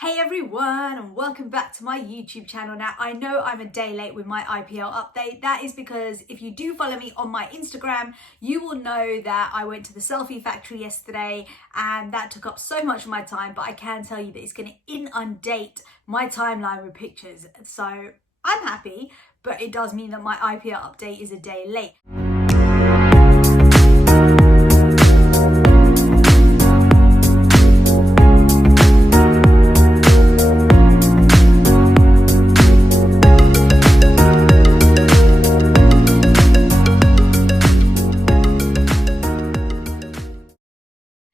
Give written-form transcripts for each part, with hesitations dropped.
Hey everyone, and welcome back to my YouTube channel. Now, I know I'm a day late with my IPL update. That is because if you do follow me on my Instagram, you will know that I went to the selfie factory yesterday and that took up so much of my time, but I can tell you that it's going to inundate my timeline with pictures. So I'm happy, but it does mean that my IPL update is a day late.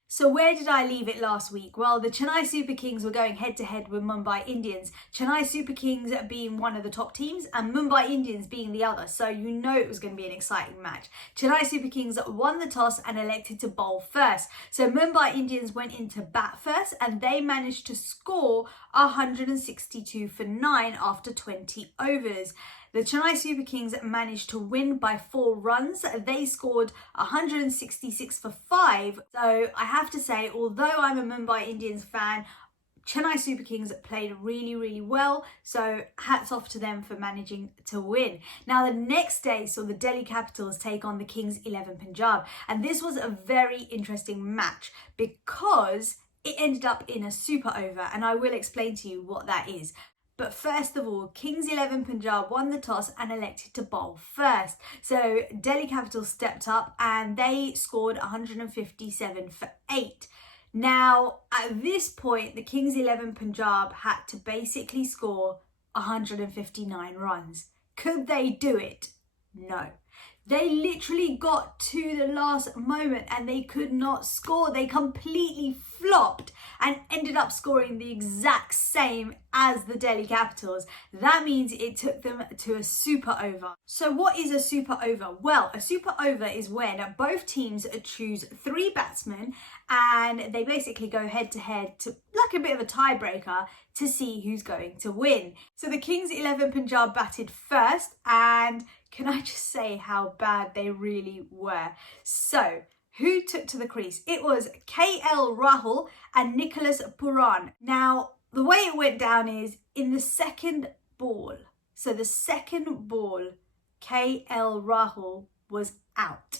So where did I leave it last week? Well, the Chennai Super Kings were going head to head with Mumbai Indians. Chennai Super Kings being one of the top teams and Mumbai Indians being the other. So you know it was going to be an exciting match. Chennai Super Kings won the toss and elected to bowl first. So Mumbai Indians went into bat first and they managed to score 162 for 9 after 20 overs. The Chennai Super Kings managed to win by 4 runs. They scored 166 for 5. So I have to say, although I'm a Mumbai Indians fan, Chennai Super Kings played really well, so hats off to them for managing to win. Now the next day saw the Delhi Capitals take on the Kings 11 Punjab, and this was a very interesting match because it ended up in a super over, and I will explain to you what that is. But first of all, Kings 11 Punjab won the toss and elected to bowl first. So Delhi Capitals stepped up and they scored 157 for 8. Now, at this point, the Kings 11 Punjab had to basically score 159 runs. Could they do it? No. They literally got to the last moment and they could not score. They completely flopped and ended up scoring the exact same as the Delhi Capitals. That means it took them to a super over. So what is a super over? Well, a super over is when both teams choose 3 batsmen and they basically go head to head to like a bit of a tiebreaker to see who's going to win. So the Kings 11 Punjab batted first, and can I just say how bad they really were? So who took to the crease? It was KL Rahul and Nicholas Puran. Now, the way it went down is in the second ball. So the second ball, KL Rahul was out.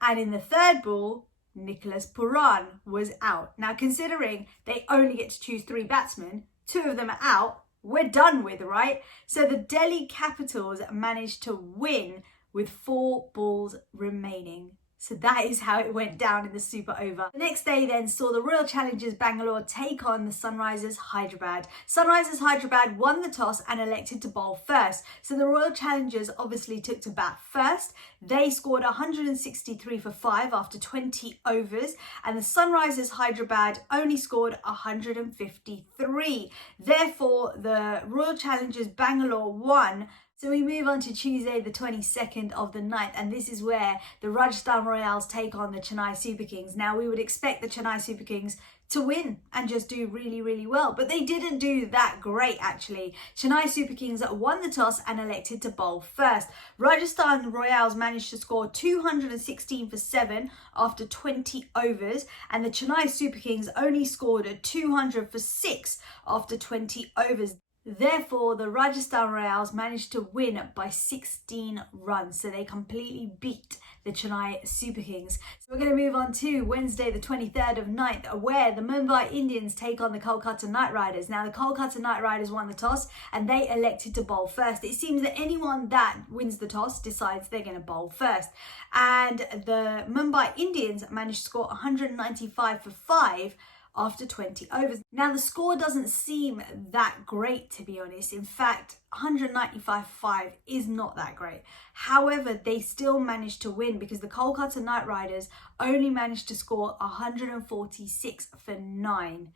And in the third ball, Nicholas Puran was out. Now, considering they only get to choose 3 batsmen, 2 of them are out, we're done with, right? So the Delhi Capitals managed to win with 4 balls remaining. So that is how it went down in the super over. The next day then saw the Royal Challengers Bangalore take on the Sunrisers Hyderabad. Sunrisers Hyderabad won the toss and elected to bowl first. So the Royal Challengers obviously took to bat first. They scored 163 for 5 after 20 overs. And the Sunrisers Hyderabad only scored 153. Therefore, the Royal Challengers Bangalore won. So we move on to Tuesday, the 22nd of the 9th, and this is where the Rajasthan Royals take on the Chennai Super Kings. Now, we would expect the Chennai Super Kings to win and just do really well, but they didn't do that great, actually. Chennai Super Kings won the toss and elected to bowl first. Rajasthan Royals managed to score 216 for 7 after 20 overs, and the Chennai Super Kings only scored 200 for 6 after 20 overs. Therefore, the Rajasthan Royals managed to win by 16 runs. So they completely beat the Chennai Super Kings. So we're going to move on to Wednesday, the 23rd of 9th, where the Mumbai Indians take on the Kolkata Knight Riders. Now, the Kolkata Knight Riders won the toss and they elected to bowl first. It seems that anyone that wins the toss decides they're going to bowl first. And the Mumbai Indians managed to score 195 for 5 after 20 overs. Now, the score doesn't seem that great, to be honest. In fact, 195-5 is not that great. However, they still managed to win because the Kolkata Knight Riders only managed to score 146 for 9.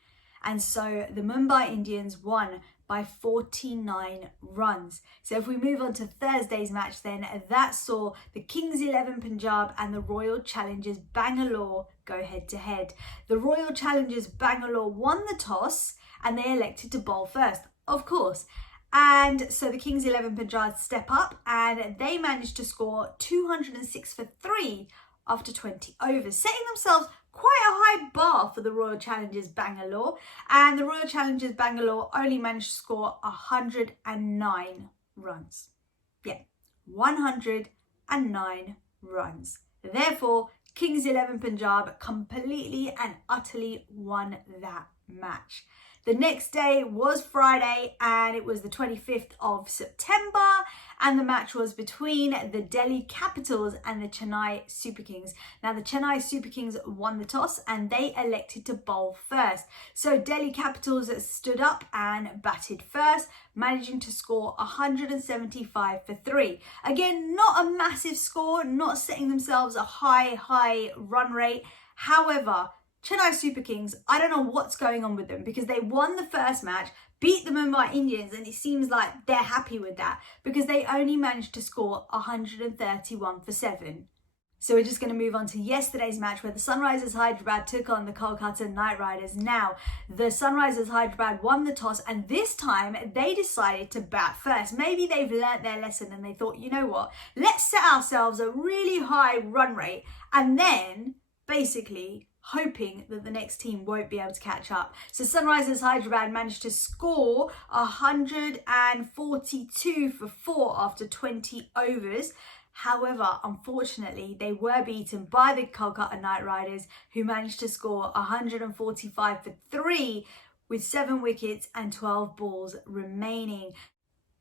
And so the Mumbai Indians won by 49 runs. So if we move on to Thursday's match then, that saw the Kings 11 Punjab and the Royal Challengers Bangalore go head to head. The Royal Challengers Bangalore won the toss and they elected to bowl first, of course. And so the Kings 11 Punjab step up and they managed to score 206 for 3 after 20 overs, setting themselves quite a high bar for the Royal Challengers Bangalore, and the Royal Challengers Bangalore only managed to score 109 runs. Yeah, 109 runs. Therefore, Kings 11 Punjab completely and utterly won that match. The next day was Friday, and it was the 25th of September, and the match was between the Delhi Capitals and the Chennai Super Kings. Now, the Chennai Super Kings won the toss and they elected to bowl first. So Delhi Capitals stood up and batted first, managing to score 175 for 3. Again, not a massive score, not setting themselves a high run rate. However, Chennai Super Kings, I don't know what's going on with them, because they won the first match, beat the Mumbai Indians, and it seems like they're happy with that because they only managed to score 131 for 7. So we're just going to move on to yesterday's match, where the Sunrisers Hyderabad took on the Kolkata Knight Riders. Now, the Sunrisers Hyderabad won the toss, and this time they decided to bat first. Maybe they've learnt their lesson and they thought, you know what, let's set ourselves a really high run rate, and then basically hoping that the next team won't be able to catch up. So Sunrisers Hyderabad managed to score 142 for 4 after 20 overs. However, unfortunately, they were beaten by the Kolkata Knight Riders, who managed to score 145 for 3 with 7 wickets and 12 balls remaining.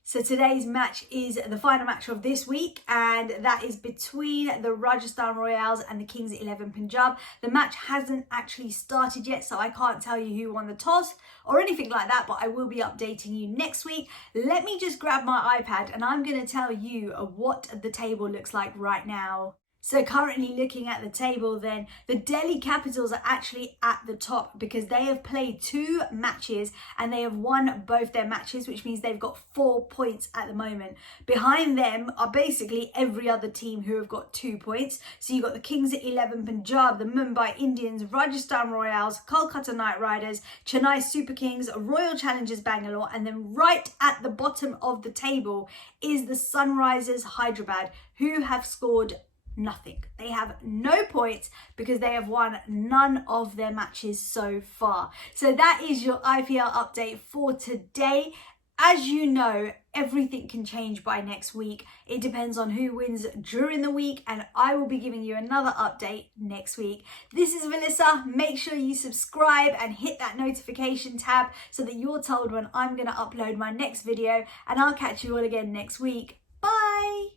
So today's match is the final match of this week, and that is between the Rajasthan Royals and the Kings 11 Punjab. The match hasn't actually started yet, so I can't tell you who won the toss or anything like that, but I will be updating you next week. Let me just grab my iPad and I'm going to tell you what the table looks like right now. So currently looking at the table then, the Delhi Capitals are actually at the top because they have played 2 matches and they have won both their matches, which means they've got 4 points at the moment. Behind them are basically every other team who have got 2 points. So you've got the Kings 11 Punjab, the Mumbai Indians, Rajasthan Royals, Kolkata Knight Riders, Chennai Super Kings, Royal Challengers Bangalore, and then right at the bottom of the table is the Sunrisers Hyderabad, who have scored nothing. They have no points because they have won none of their matches so far. So that is your IPL update for today. As you know, everything can change by next week. It depends on who wins during the week, and I will be giving you another update next week. This is Melissa. Make sure you subscribe and hit that notification tab so that you're told when I'm going to upload my next video, and I'll catch you all again next week. Bye!